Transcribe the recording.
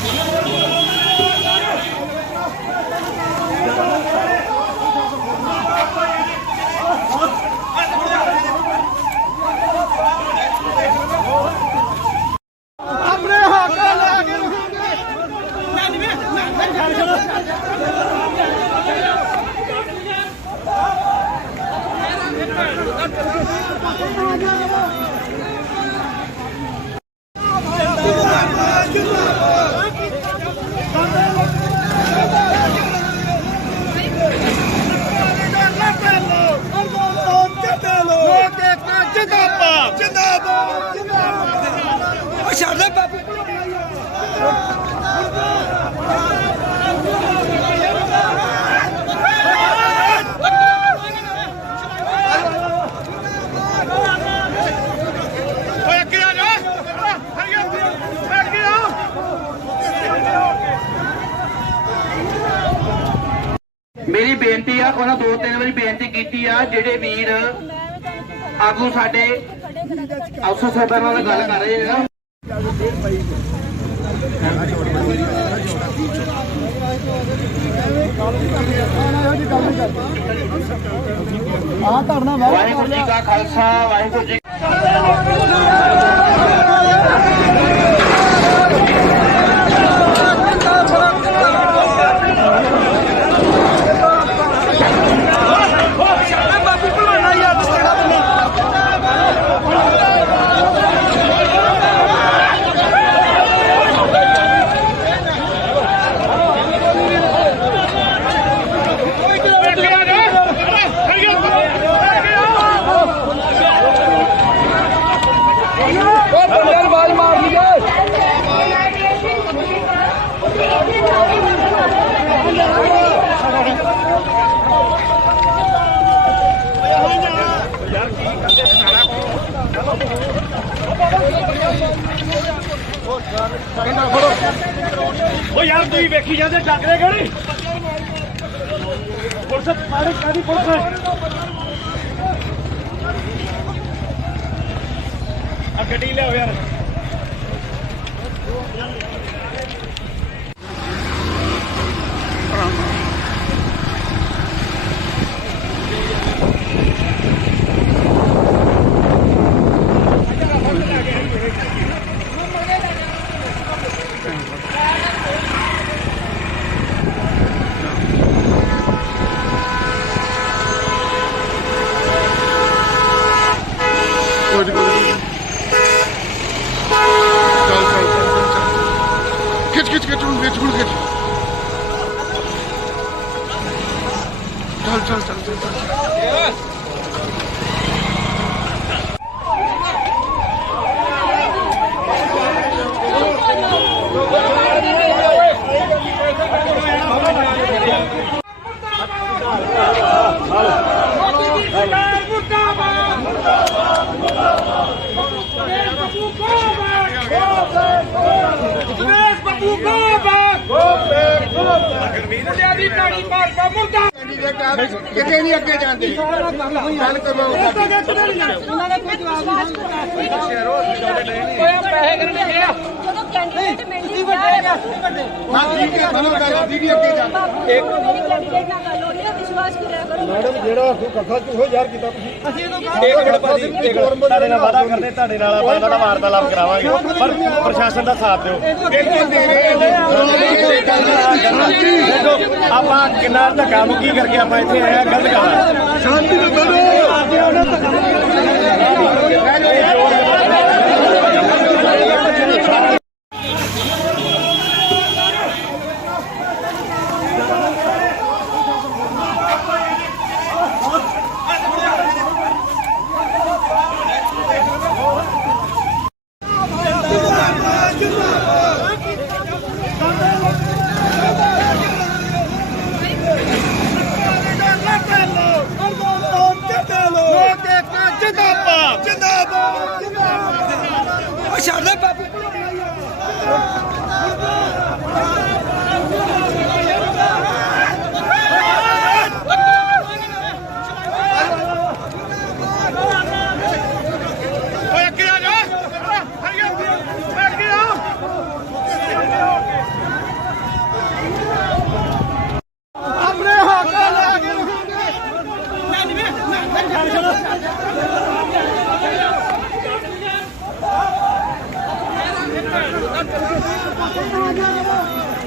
네. ਛੱਡ ਦੇ ਬਾਬੂ। ਆ ਆ। ਮੇਰੀ ਬੇਨਤੀ ਆ ਉਹਨਾਂ ਦੋ ਤਿੰਨ ਵਾਰੀ ਬੇਨਤੀ ਕੀਤੀ ਆ ਜਿਹੜੇ ਵੀਰ ਆਗੂ ਸਾਡੇ ਅਫਸਰ ਸਾਹਿਬਾਨਾਂ ਨਾਲ ਗੱਲ ਕਰ ਰਹੇ ਨਾ। ਆ ਧਰਨਾ ਵਾਹਿਗੁਰੂ ਜੀ ਕਾ ਖਾਲਸਾ ਵਾਹਿਗੁਰੂ ਜੀ ਯਾਰ ਤੁਸੀਂ ਵੇਖੀ ਜਾਂਦੇ ਟੱਕਰੇ ਗੜੀ। ਪੁਲਿਸ ਮਾਰੇ ਕਾਦੀ ਪੁਲਿਸ। ਆ ਗੱਡੀ ਲਿਆਓ ਯਾਰ। ਖਿੱਚ ਖਿੱਚ ਖਿੱਚ ਚੱਲ ਚੱਲ ਚੱਲ ਚੱਲ। ਦੀ ਕਿਤੇ ਨਹੀਂ ਅੱਗੇ ਜਾਂਦੇ ਗੱਲ ਕਰੋ ਉਹਨਾਂ ਨੇ ਕੋਈ ਜਵਾਬ ਨਹੀਂ ਦਿੱਤਾ ਪੈਸੇ ਕਰਨੇ ਗਿਆ ਜਦੋਂ ਕੈਂਡੀਡੇਟ ਮਿਲਦੀ ਵੱਡੇ ਹਾਂ ਠੀਕ ਹੈ ਮਨੋ ਗੱਲ ਅੱਗੇ ਜਾਂਦੇ ਇੱਕ ਮੇਰੀ ਕੈਂਡੀਡੇਟ ਨਾਲ ਗੱਲ ਹੋ ਰਹੀ। ਹੈ ਮੈਡਮ ਜਿਹੜਾ ਕਥਾ ਤੂੰ ਯਾਰ ਕੀਤਾ ਤੁਸੀਂ? ਅਸੀਂ ਇਹਨੂੰ ਇੱਕ ਮਿੰਟ ਭਾਜੀ ਇੱਕ ਮਿੰਟ। ਤੁਹਾਡੇ ਨਾਲ ਵਾਦਾ ਕਰਦੇ ਤੁਹਾਡੇ ਨਾਲ ਆਪਾਂ ਇਹਨਾਂ ਦਾ ਵਾਰਤਾਲਾਪ ਕਰਾਵਾਂਗੇ। ਪਰ ਪ੍ਰਸ਼ਾਸਨ ਦਾ ਸਾਥ ਦਿਓ। ਦੇਖੋ ਆਪਾਂ ਕਿੰਨਾ ਧੱਕਾ ਮੁੱਕੀ ਕਰਕੇ ਆਪਾਂ ਇੱਥੇ ਆਏ ਆ ਗਲਤ ਗੱਲ ਸ਼ਾਂਤੀ ਨਾਲ ਜਿੰਦਾਬਾਦ Thank you.